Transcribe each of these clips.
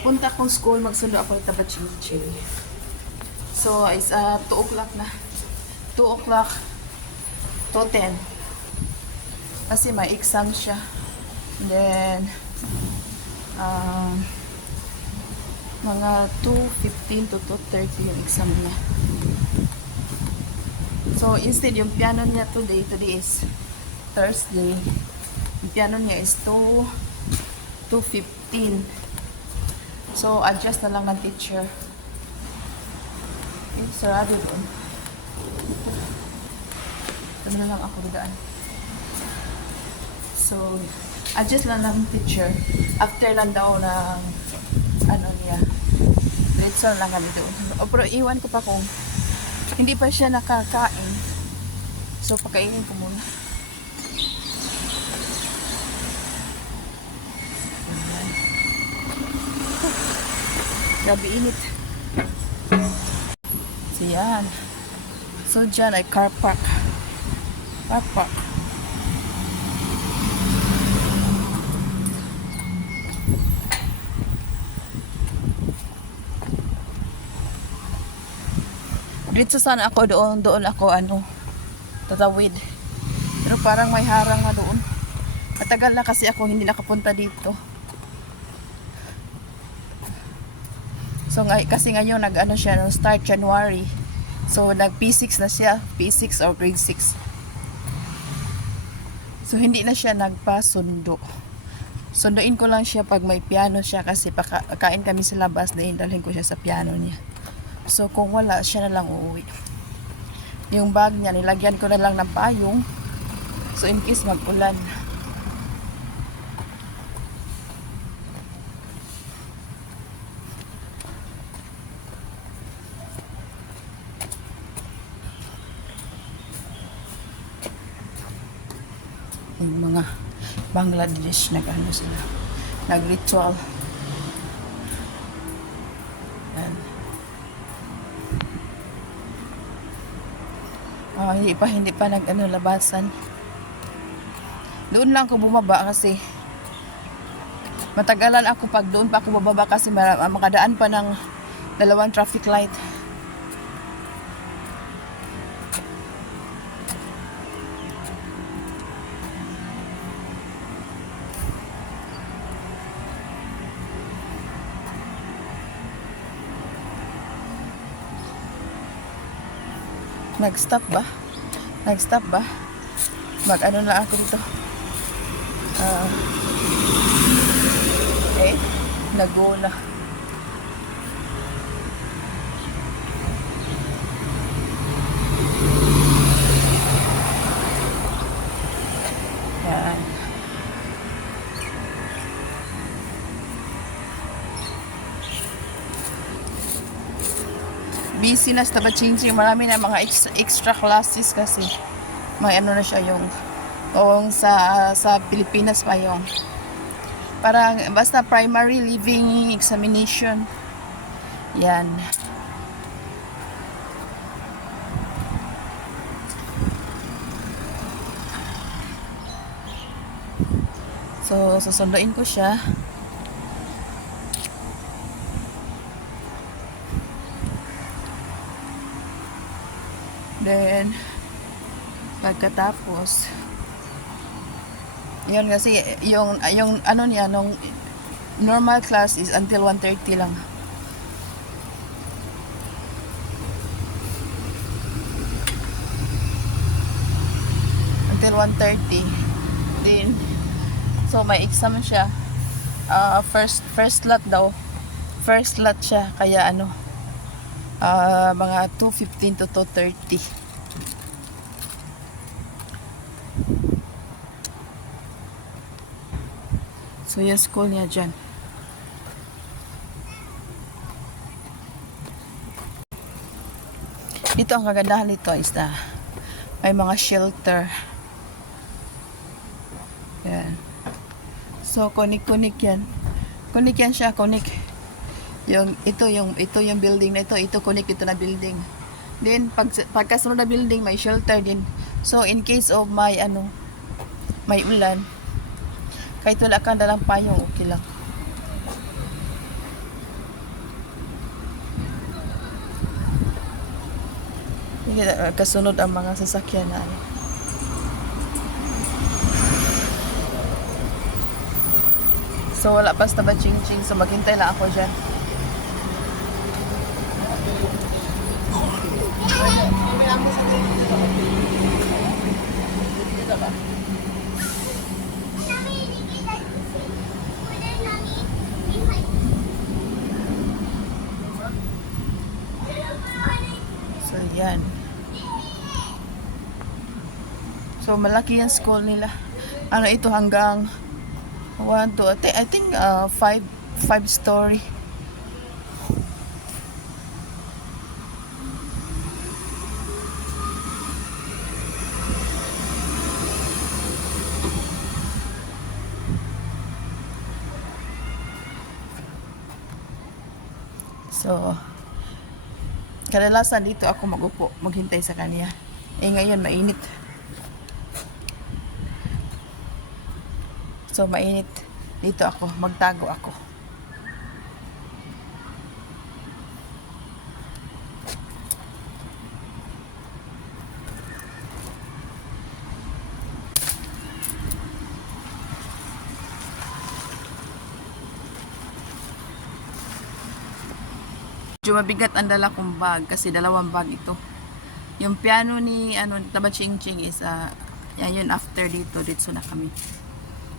Papunta akong school, magsundo ako ng tabaching-ching. So, it's 2 o'clock na. 2 o'clock to 10. Kasi may exam siya. And then, mga 2:15 to 2:30 yung exam niya. So, instead, yung piano niya today is Thursday. Yung piano niya is 2:15. So, adjust na lang ng teacher. Okay, sarado doon. Ito na lang ako daan. So, adjust lang ng teacher. After lang daw ng ano niya. Diretso lang kami doon. Pero iwan ko pa kung hindi pa siya nakakain. So, pakainin ko muna. Grabe init. So, yan. So, dyan ay car park. Car park. Dito sana ako doon ako tatawid. Pero parang may harang na doon. Matagal na kasi ako hindi nakapunta dito. So kasi ngayon siya start January. So nag P6 na siya, P6 or grade 6. So hindi na siya nagpasundo. Sunduin ko lang siya pag may piano siya kasi kain kami sa labas, dalhin ko siya sa piano niya. So kung wala, siya na lang uuwi. Yung bag niya, nilagyan ko na lang ng payong. So in case mag-ulan. Yung mga Bangladesh nag-ritual. Yan. Hindi pa labasan. Doon lang ako bumaba kasi matagalan ako pag doon pa ako bababa kasi makadaan pa ng 2 traffic light. Nag-stop ba? Mag-ano na ako dito. Nagola. Yan. Busy na sa Tabachingching. Marami na mga extra classes kasi may na siya yung sa Pilipinas pa yung parang basta primary living examination. Yan. So susunduin ko siya. Then, pagkatapos, yun kasi, yung ano niya, nung normal class is until 1:30 lang. Until 1:30. Then, so may exam siya. First lot daw. First lot siya, kaya mga 2:15 to 2:30. So yung school niya dyan. Dito ang kagandahan nito is may mga shelter. Yan. So kunik-kunik yan. Kunik yan siya, kunik. Ito yung building na ito kunik ito na building. Then pagkasunod na building may shelter din. So in case of may ulan, kahit wala kang dalang payong, okay lang. Kasunod ang mga sasakyan na ano. So wala pa sa ching-ching. So maghintay lang ako dyan. So yan. So malaki yung school nila. Ano ito hanggang 1, 2, I think 5 story. So, kadalasan dito ako magupo, maghintay sa kanya. Ngayon mainit. So, mainit. Dito ako, magtago ako. Medyo mabigat ang dala kong bag kasi 2 bag ito. Yung piano ni Taba Ching Ching is yan yun after dito na kami.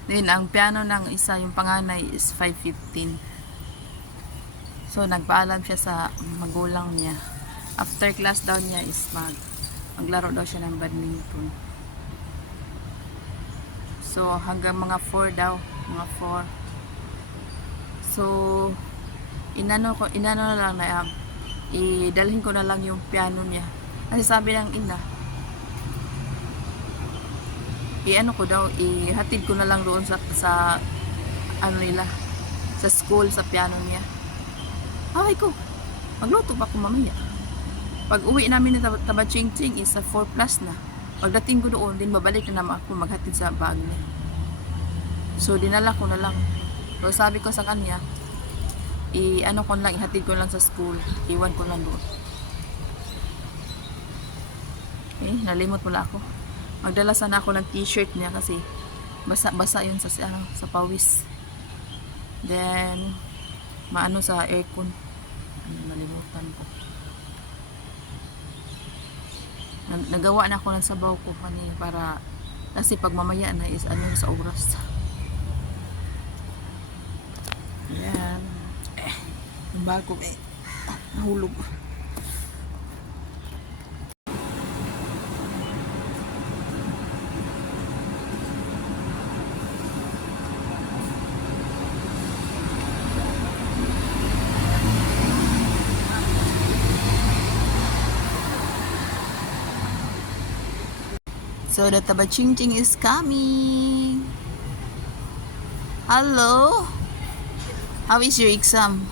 Then ang piano ng isa yung panganay is 5:15. So nagpaalam siya sa magulang niya. After class daw niya is maglaro daw siya ng badminton. So hanggang mga 4 daw, mga 4. So inano na lang na idalhin ko na lang yung piano niya kasi sabi ng ina iano ko daw ihatid ko na lang doon sa ano nila sa school sa piano niya. Okay ko magluto pa ako mamaya pag uwi namin na Taba Ching Ching is 4 plus na. Pagdating ko doon din babalik na naman ako maghatid sa bag niya. So dinala ko na lang. So sabi ko sa kanya ko lang, ihatid ko lang sa school. Iwan ko lang doon. Okay, nalimot pala ako. Magdala sana ako ng t-shirt niya kasi basa yun sa pawis. Then, maano sa aircon. Nalimutan ko. Nagawa na ako ng sabaw ko kanina para kasi pag mamaya na is sa oras. Yan. Bago nahulog. So the Taba Ching Ching is coming. Hello. How is your exam?